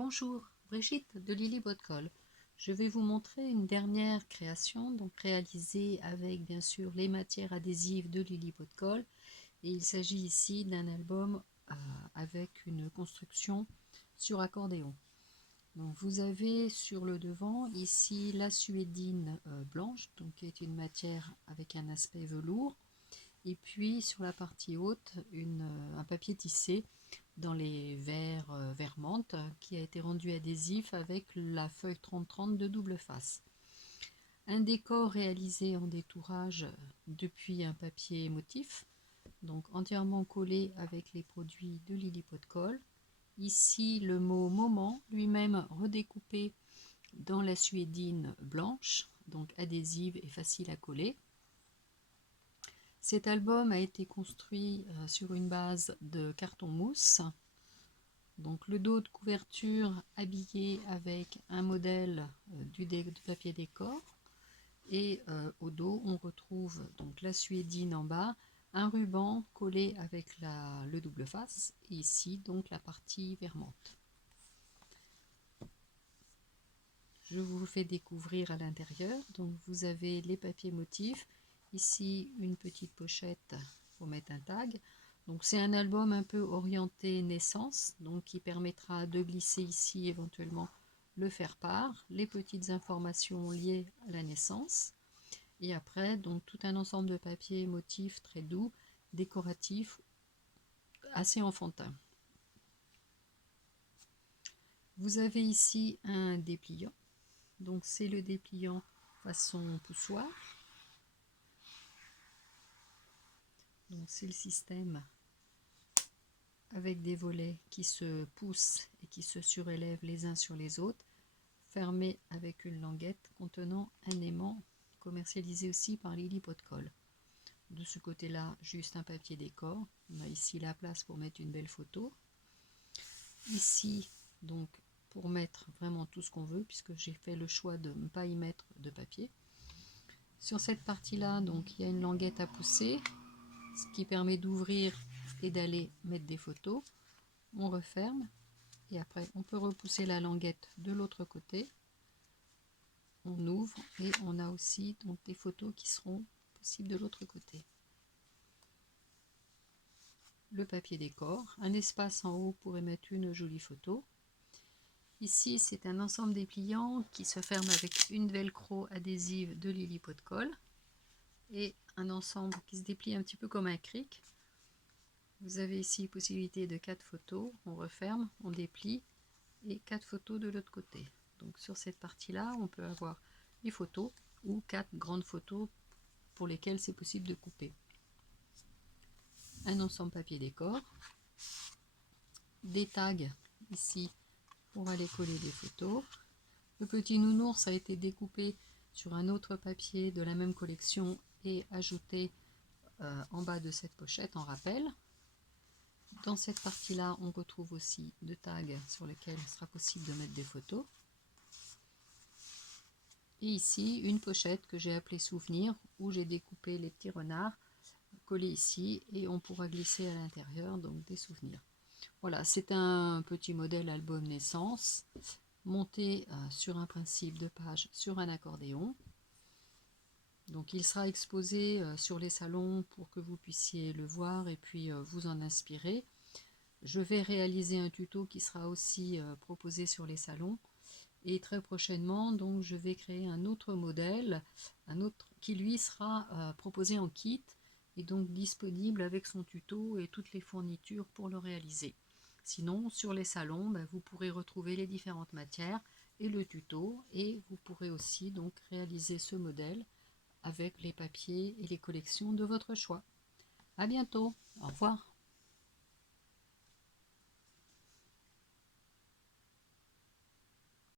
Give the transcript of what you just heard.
Bonjour, Brigitte de Lily Bottecol. Je vais vous montrer une dernière création, donc réalisée avec bien sûr les matières adhésives de Lily Bottecol. Et il s'agit ici d'un album avec une construction sur accordéon. Donc vous avez sur le devant ici la suédine blanche, donc qui est une matière avec un aspect velours. Et puis sur la partie haute, un papier tissé dans les vert menthe qui a été rendu adhésif avec la feuille 30-30 de double face. Un décor réalisé en détourage depuis un papier motif, donc entièrement collé avec les produits de Lily Bottecol. Ici le mot moment lui-même redécoupé dans la suédine blanche, donc adhésive et facile à coller. Cet album a été construit sur une base de carton mousse. Donc le dos de couverture habillé avec un modèle du papier décor. Et au dos, on retrouve donc la suédine en bas, un ruban collé avec le double face. Et ici, donc la partie vert menthe. Je vous fais découvrir à l'intérieur. Donc vous avez les papiers motifs. Ici, une petite pochette pour mettre un tag. Donc c'est un album un peu orienté naissance, donc qui permettra de glisser ici éventuellement le faire-part, les petites informations liées à la naissance. Et après, donc tout un ensemble de papiers motifs très doux, décoratifs, assez enfantins. Vous avez ici un dépliant. Donc c'est le dépliant façon poussoir. Donc c'est le système avec des volets qui se poussent et qui se surélèvent les uns sur les autres, fermé avec une languette contenant un aimant commercialisé aussi par Lily Bottecol. De ce côté-là, juste un papier décor. On a ici la place pour mettre une belle photo. Ici, donc, pour mettre vraiment tout ce qu'on veut, puisque j'ai fait le choix de ne pas y mettre de papier. Sur cette partie-là, donc, il y a une languette à pousser, ce qui permet d'ouvrir et d'aller mettre des photos. On referme et après on peut repousser la languette de l'autre côté. On ouvre et on a aussi donc des photos qui seront possibles de l'autre côté. Le papier décor, un espace en haut pour y mettre une jolie photo. Ici c'est un ensemble dépliant qui se ferme avec une velcro adhésive de Lily Bottecol et un ensemble qui se déplie un petit peu comme un cric. Vous avez ici possibilité de 4 photos, on referme, on déplie et 4 photos de l'autre côté. Donc sur cette partie là on peut avoir les photos ou 4 grandes photos pour lesquelles c'est possible de couper. Un ensemble papier décor, des tags ici pour aller coller des photos. Le petit nounours a été découpé sur un autre papier de la même collection et ajouté en bas de cette pochette en rappel. Dans cette partie-là, on retrouve aussi deux tags sur lesquels il sera possible de mettre des photos. Et ici, une pochette que j'ai appelée Souvenir, où j'ai découpé les petits renards collés ici, et on pourra glisser à l'intérieur donc des souvenirs. Voilà, c'est un petit modèle album naissance, monté sur un principe de page sur un accordéon. Donc il sera exposé sur les salons pour que vous puissiez le voir et puis vous en inspirer. Je vais réaliser un tuto qui sera aussi proposé sur les salons. Et très prochainement, donc, je vais créer un autre modèle, qui lui sera proposé en kit et donc disponible avec son tuto et toutes les fournitures pour le réaliser. Sinon, sur les salons, vous pourrez retrouver les différentes matières et le tuto, et vous pourrez aussi donc réaliser ce modèle avec les papiers et les collections de votre choix. À bientôt, au revoir.